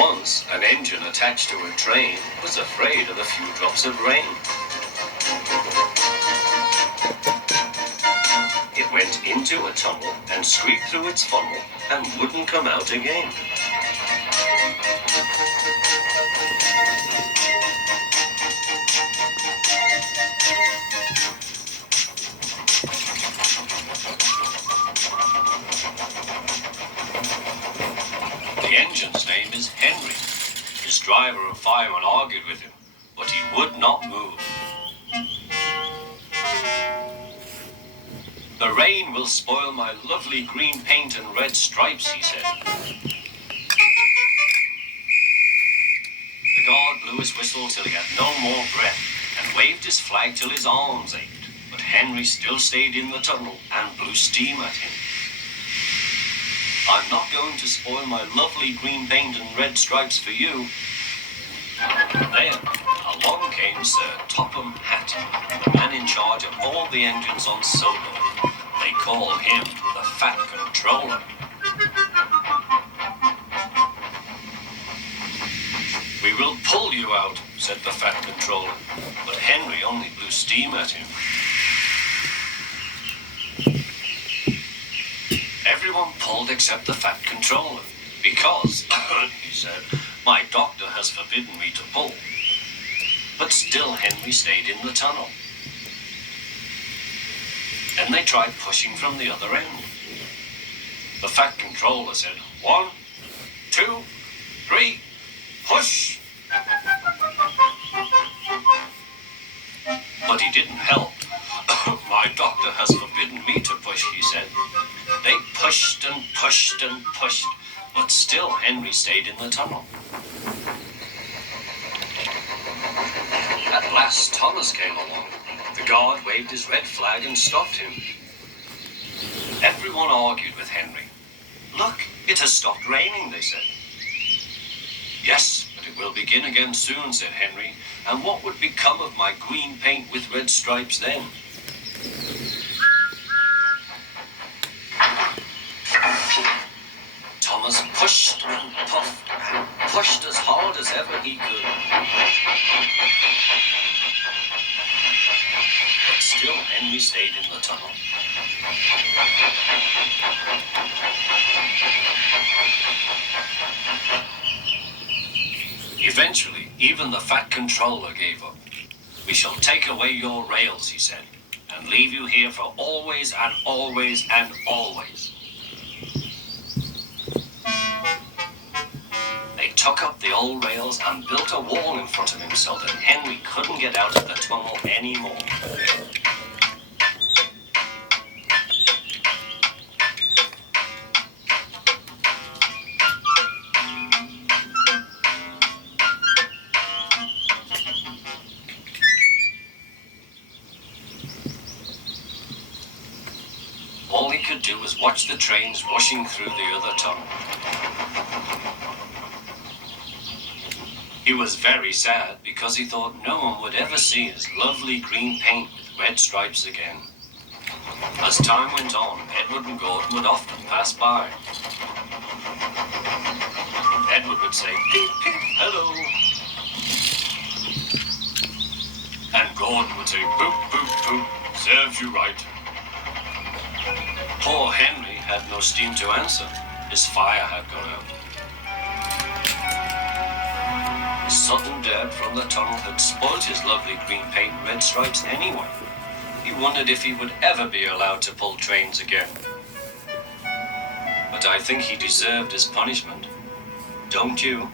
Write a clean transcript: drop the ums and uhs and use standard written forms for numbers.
Once, an engine attached to a train was afraid of a few drops of rain. It went into a tunnel and squeaked through its funnel and wouldn't come out again. The engine's name is Henry. His driver and fireman argued with him, but he would not move. The rain will spoil my lovely green paint and red stripes, he said. The guard blew his whistle till he had no more breath and waved his flag till his arms ached, but Henry still stayed in the tunnel and blew steam at him. I'm not going to spoil my lovely green paint and red stripes for you. Then along came Sir Topham Hatt, the man in charge of all the engines on Soho. They call him the Fat Controller. We will pull you out, said the Fat Controller, but Henry only blew steam at him. Everyone pulled except the Fat Controller, because, he said, my doctor has forbidden me to pull. But still Henry stayed in the tunnel. Then they tried pushing from the other end. The Fat Controller said, 1, 2, 3, push! But he didn't help. My doctor has forbidden me to push, he said. They pushed and pushed and pushed, but still Henry stayed in the tunnel. At last Thomas came along. The guard waved his red flag and stopped him. Everyone argued with Henry. Look, it has stopped raining, they said. Yes, but it will begin again soon, said Henry, and what would become of my green paint with red stripes then? Thomas pushed and puffed and pushed as hard as ever he could. But still Henry stayed in the tunnel. Eventually, even the Fat Controller gave up. We shall take away your rails, he said, and leave you here for always and always and always. They took up the old rails and built a wall in front of him so that Henry couldn't get out of the tunnel anymore. All he could do was watch the trains rushing through the other tunnel. He was very sad because he thought no one would ever see his lovely green paint with red stripes again. As time went on, Edward and Gordon would often pass by. Edward would say, "Peep, peep, hello." And Gordon would say, "Boop, boop, boop, serves you right." Poor Henry had no steam to answer. His fire had gone out. Sudden dirt from the tunnel had spoilt his lovely green paint and red stripes anyway. He wondered if he would ever be allowed to pull trains again. But I think he deserved his punishment. Don't you?